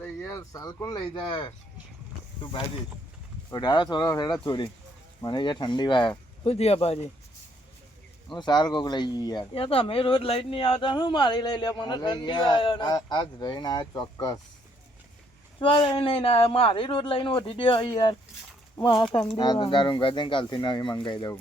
અરે યાર સાલ કોણ લઈ જાય તું ભાજી ઓઢાડા થોડો હેડા થોડી મને યાર ઠંડી વાય શું થયા ભાજી હું સાલ કોક લઈ ગઈ યાર યાર તમે રોજ લઈ નહીં આવતા હું મારી લઈ લે મને ઠંડી વાય આજ રહીને આ ચોક્કસ શું લઈ નહીં ના મારી રોજ લઈને વધી દે યાર માં ઠંડી આ તો દારૂ ગદે કાલથી નવી મંગાઈ દઉં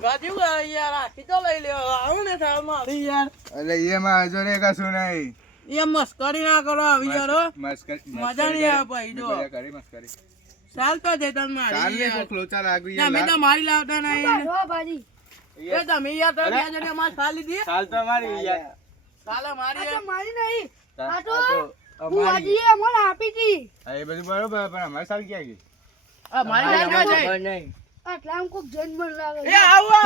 ભાજી યાર આખી તો લઈ લેવા આવું ને થાળ મારી યાર અરે એમાં હજુ રે કશું નહીં એ મસ્કરી ના કરો આવી યાર મસ્કરી મજા નહીં આવે ભાઈ જો કરી મસ્કરી ચાલ તો જઈ તને મારી ચાલ ને કોક લોચા લાગી તમે તો મારી લાવતા નહીં ભાજી એ તમે યાર તો બે જણે માર ખાલી દીધી ચાલ તો મારી યાર ચાલે મારી આ તો મારી નહીં આ તો અમારી બુઆજીએ મને આપી હતી એ બધું બરોબર પણ અમારી સાલ ક્યાં ગઈ આ મારી લાવતા નહીં આટલા આમ કોક જન્મ લાગે એ આવો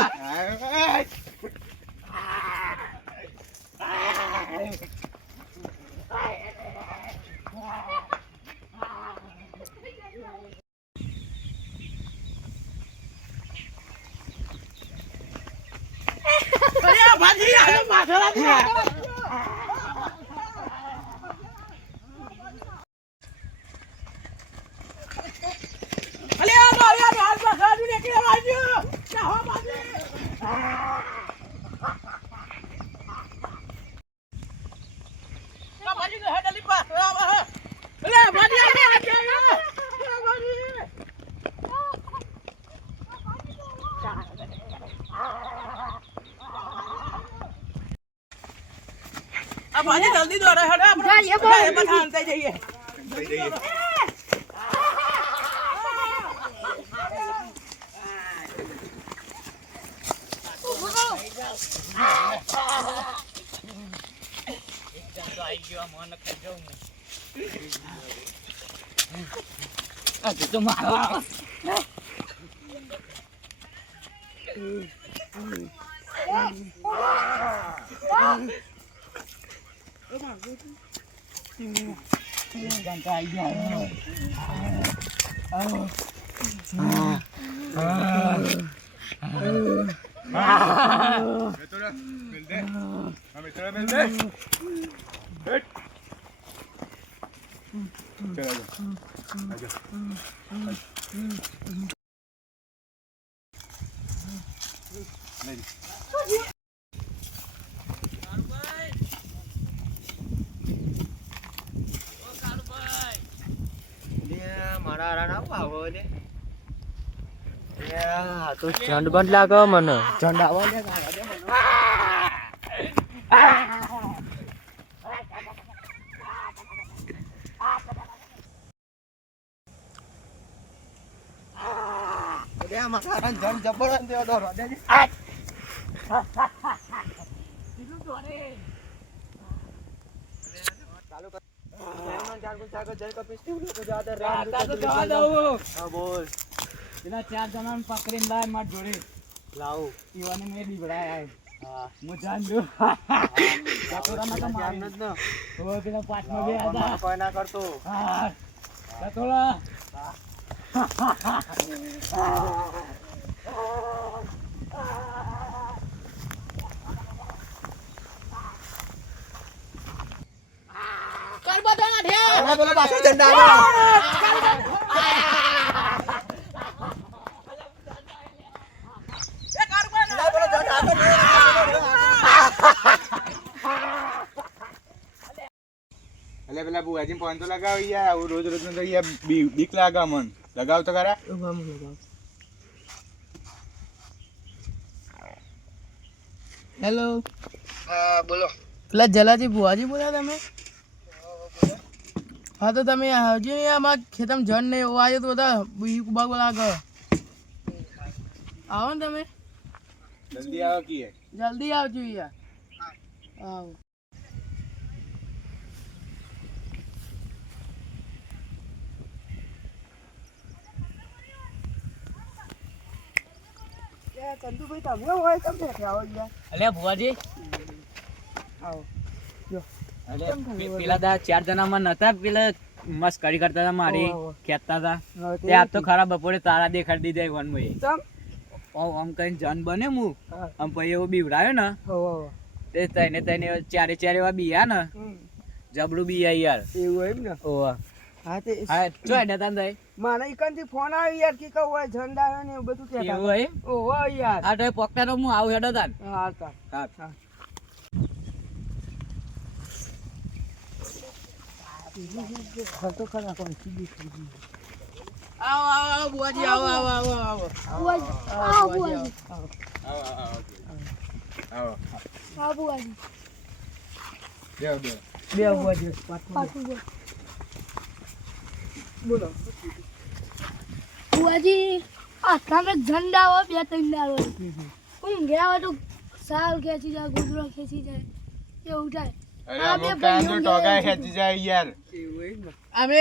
ભાજી આલો માથા અલે આ મારી હાલ પાછા દી નીકળી આવજો કે હો ભાજી કા ભાજી ને હેડલી પાસ આવે અલે ભાજી આ ભાજી આ ભાજી જલ્દી દોડે હેડો આપણે બધાન થઈ જઈએ તો મારો મારા રાણા આવો ને તો ઝંડ બંધ લાગે મને ઝંડ આવો ને મારા ઝંડ જબરન દેવો દોરો દે ચાલુ કર બોલ પેલા 4 જણા પકડીને લાય માર જોડે લાવો ઈવાને મે બીવડાય હું જાન દઉં કટોરામાં તો માર ન જ ઓ પેલા પાછમાં બે હતા કોઈ ના કરતો હા કટોરા કરબોટના ઠે બોલો પાછો ઝંડા અલે પેલા બુઆજી ફોન તો લગાવ યાર રોજ રોજ તો યાર બીક લાગે મન લગાવ તો ખરા હેલો હા બોલો પેલા જલાજી બુઆજી બોલ્યા તમે હા તો તમે હજુ નહીં આમાં ખેતમ જણ નહીં એવો આવ્યો તો બધા બીક બાગ લાગે આવો ને તમે જલ્દી આવો કીએ જલ્દી આવજો યાર આવો ચંદુભાઈ તમે હોય તમે આવો યાર અલ્યા ભુવાજી આવો જો પેલા દા 4 જણામાં નતા પેલા મસ્કરી કરતા હતા મારી ખેંચતા હતા તે આજ તો ખરા બપોરે તારા દેખાડી દીધા વન માં ચમ આમ કઈ જન બને હું હા. આમ પછી એવો બીવડાયો ને હોવ તે તઈને ચારે એવા બીયા ને જબરું બીયા યાર એવું એમ ને ઓવા હા તે હા ચો હેડે તાન થાય મારા ઈકનથી ફોન આવ્યો યાર કે કહું હોય ઝંડા ને એવું બધું કહેતા એવું એમ ઓહો યાર આ તો પોકટાનો હું આવું હેડો તાન હા તા હા ખતો ખરા કોણ સીધી આવો આવો આવો બુઆજી આવો આવો આવો આવો બુઆજી આ બુઆજી આવો આવો આ બુઆજી બેહો બે બુઆજી પાછું બોલ. બોલો બુઆજી આ સામે ઝંડા હોય 2-3 દાળ હોય ઊંઘ્યા હોય તો સાલ ખેંચી જાય ગુદરો ખેંચી જાય એવું થાય અરે આ બે અમુક ટાઈમ તો ભાઈઓ ટોકા ગયા ખેંચી જાય યાર એવું એમ ને અમે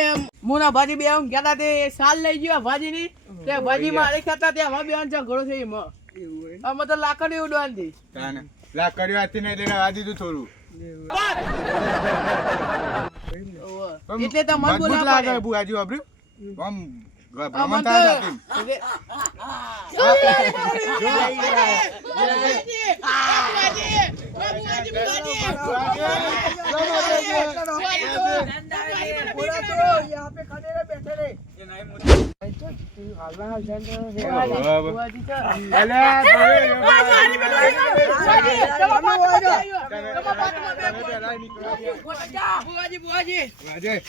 મુના ભાજી બે આમ કહેતા તે સાલ લઈ ગયો ભાજી ની તે ભાજી મારે કહેતા તે અમે બે ઝઘડો થઈ એમાં એવું એમ અમે તો લાકડી ઉડવાની હતી તાને લાકડીઓ હાથી નહીં લઈને વાજી તું થોડું એટલે તો મન મજબૂત બોલા લાગે પડે. બુઆજી વાપર્યું આમ આ ભ્રમણ મન થાય તો- સાથે. पूरा तो यहाँ पे खड़े रहे बैठे रहे हालना झंडा બુઆજી તો- અલ્યા, તમે બુઆજી બુઆજી વાજે.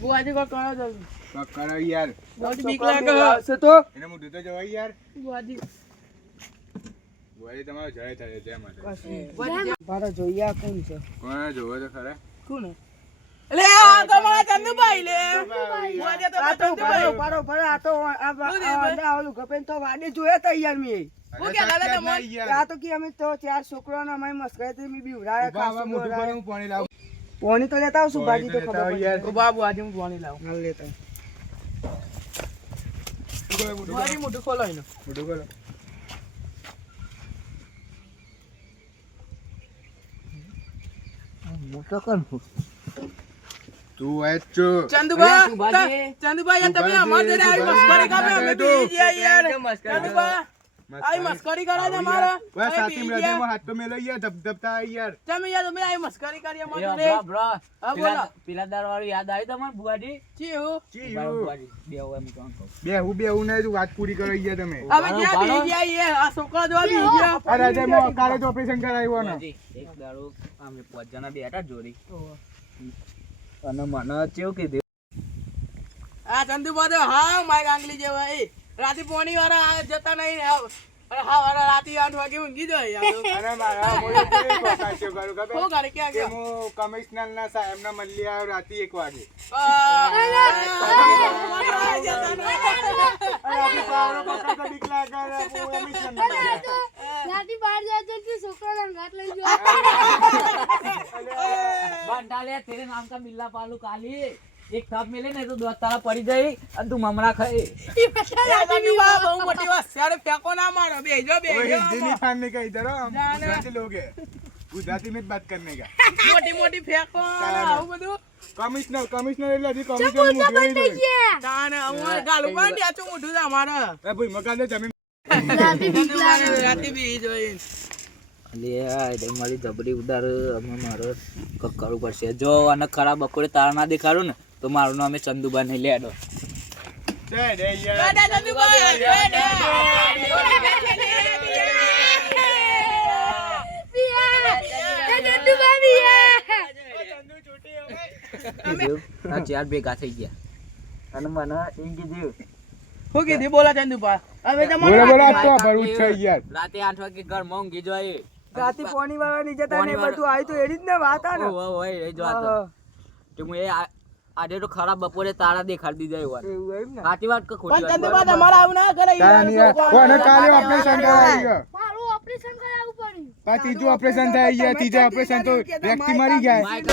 બુઆજી કોઈ કરો જલ્દી. પકડો યાર બુઆજી બીક લાગે આવશે તો એને મોઢું તો જવાય યાર બુઆજી બુઆજી તમારો જય થાય જય માટે મારા જોઈએ આ કોણ છે કોને જોવો તો ખરા કોણ લે આ તો મારા ચંદુભાઈ લે બુઆજી તો આ તો ચંદુભાઈ. પાડો આ તો ઓલું ગપેન તો વાડે જોયા તા યાર મેં હું કે લાલા અરે તમાર- સાચી જ નહીં આ યાર. તો કે અમે તો 4 છોકરાઓને અમે મસ્કરાઈ તો મેં બીવડાયા ઉભા, ઉભા, ખાસું મોઢું પર દોડાયા. હું પાણી લાવું પોણી તો લેતા આવશું ભાજી તો લેતા ખબર આવો પડે યાર. ઉભા બુઆજી હું પાણી લાવું હાલ લેતા બુઆજી મોઢું ખોલો એનું. મોઢું ખોલો. મોટો કોણ તું આય છો ચંદુભા અરે સુભાજી. ચંદુભાઈ યાર તમે સુભાજી, અમાર જોડે આવી મસ્કરી સુભાજી, કરો અમે બીજી ગયા યાર મસ્કરી ચંદુભા આવી મસ્કરી કરે છે મારા બસ અમે સાથી બીજી હૃદયમાં ગયા. હાથ તો મેલો યાર ધબધબતા આય યાર તમે યાર તમે આવી મસ્કરી કરી અમાર એ જોડે બ્રો, બ્રો. હા, પેલા બોલો. પેલા દાડવાળું યાદ આવ્યું તમારે બુઆજી ચીયું ચીયું. બુઆજી બેહો એમ કોણ કહું બેહું નહીં તું વાત પૂરી કરો યાર તમે અમે ભાડો, ક્યાં ભાડો. બીજી ગયા યાર આ છોકરા જોવા બીજી ગયા અરે આજે મો કાલે જ ઓપરેશન કરાવ્યું ને બુઆજી, એક દાડો અમે 5 જણા બેઠા જોડી અને મને કેવું કીધું આ ચંદુભા તો હા મારી આંગળી જેવા એ રાતે પોણી વાળા આ જતા નહીં હા વાળા રાતે 8 વાગે ઊંઘી જાય યાર તો. અને મારા મોયો કેવી કોકાશીઓ કરું ખબર? શું કરે ક્યાં કે ગયા હું કમિશનરના સાહેબના મળી આવ્યો રાતે 1 વાગે આ, અરે આપી પાવરો કોકા તો બીક લાગે રે, હું કમિશનર રાતે બહાર જાય તો તે છોકરાના ઘાટ લઈ જાઓ બંટાલે તેરે નામ કા બિલ્લા પાલુ કાલી એક થાપ મેલે ને તો દો તારા પડી જાય અને તું મમરા ખાઈ ચંદુભા બહુ મોટી વાત છે. અરે ફેંકો ના મારો બેજો वो બેજો हिंदी नहीं फाड़ने का इधर हो, हम ना, ना। गुजराती लोग हैं गुजराती में बात करने का મોટી મોટી ફેંકો આવું બધું कमिश्नर એટલે હજી કમિશનર મૂક્યો નહીં જોઈ. તાને હું ગાલું પણ યાચું મોઢું છે અમારે એ ભાઈ મકાન જમીન રાતે બી જોઈ અલે મારી જબરી ઉડાર અમે મારો કક્કડું પડશે જો અને ખરાબ બપોરે તારા ના દેખાડું ને તો મારું નામ ચંદુબા નહીં લેડો છે રે યાર આ ચાર ભેગા થઈ ગયા અને મને એમ કીધું હું કીધી બોલા ચંદુભા હવે બોલો બોલો તમારે આ તો ભરૂચ છે યાર રાતે 8 વાગે ઘર માં ઊંઘી જાય રાતે પોણી વાળા ની જતા ને પોણી વાળા. બધું આવી તો એડી જ ને વાત આ ને ઓય એ જો આ તો હું એ આજે તો ખરાબ બપોરે તારા દેખાડી દીધા એવા એવું એમ ને સાચી વાત કે ખોટી પણ વાત ચંદુભા તમારે આવું ના કરે તારા ની યાર કોને કાલે ઓપરેશન કરાવ્યું મારું ઓપરેશન કરાવવું પડ્યું પાછું ત્રીજું ઓપરેશન થાય યાર ત્રીજા ઓપરેશન તો વ્યક્તિ મરી જાય માઈક